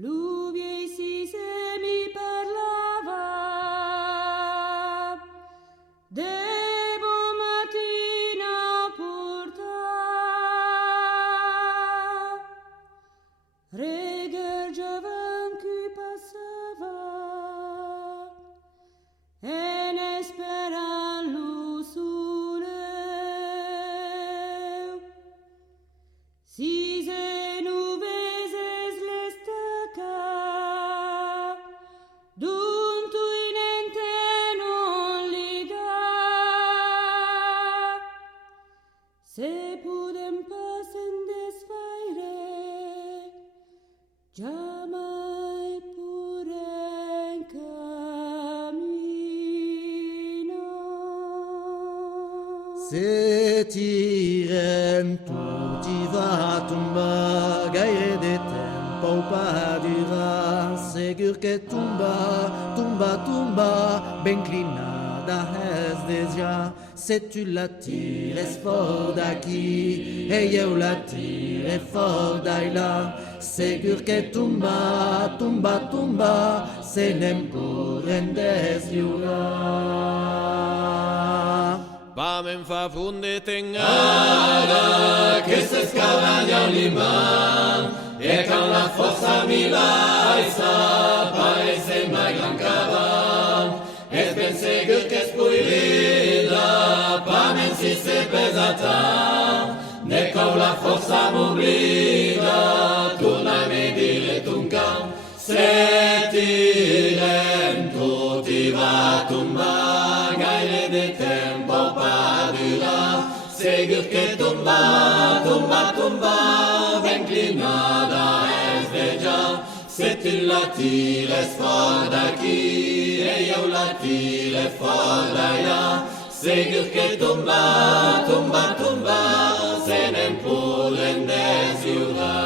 L'uviei si se mi parlava Devo mattina portar Reger giavan qui passava E ne speran lo suleu Si se nuveses l'estaca D'un tu inente non liga Se pudem pas en desfaire Jamais purem caminar Se tirem tutti va tombar gaire de tempo pas durar Segur que tumba ben inclinada és déjà Se tu la tires fort d'aquí e eu la tire fort d'allà Segur que tumba se nem podrem deslliurar Vamem fa funde Ara que s'escavalla l'imam E quand la força milaiça Parece mai gran caval És ben segur que es puirida Pamen si se pesa tant Ne cau la força m'obliga Torna-me dire ton camp Se tirem tot i va tombar Gaire de tempo pas durar Segur que tomba Ben inclinada és déjà Se tu la tires fort d'aquí E eu la tire fort d'allà Segur que tomba Se nem podrem deslliurar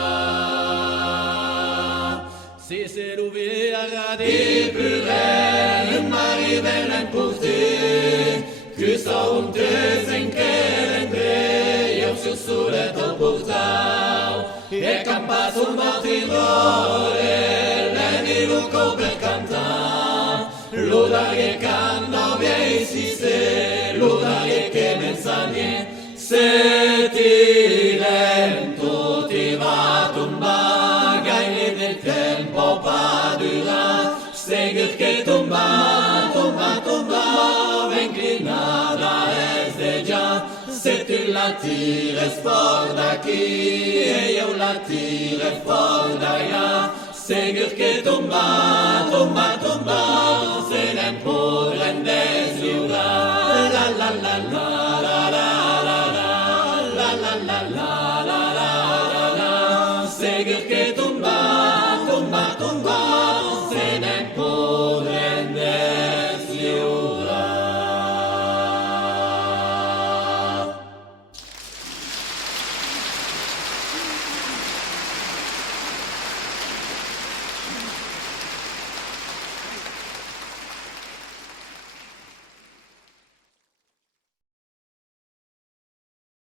Si se l'uvi agradé I purem m'arriben en porter Que som tres en què vendré Eu sur solet al portal E can pas un martirore L'anilu cau per cantar Lo darrier can no viei si se Lo darrier que m'ensanye Se tirem tot i va tombar Gaire de tempo pas durar Segur que tomba Ben inclinada és déjà Se tu la tires fort d'aquí E eu la tire fort d'allà Segur que tomba Se nem podrem deslliurar La la la la la la la la la la la la la la la Segur que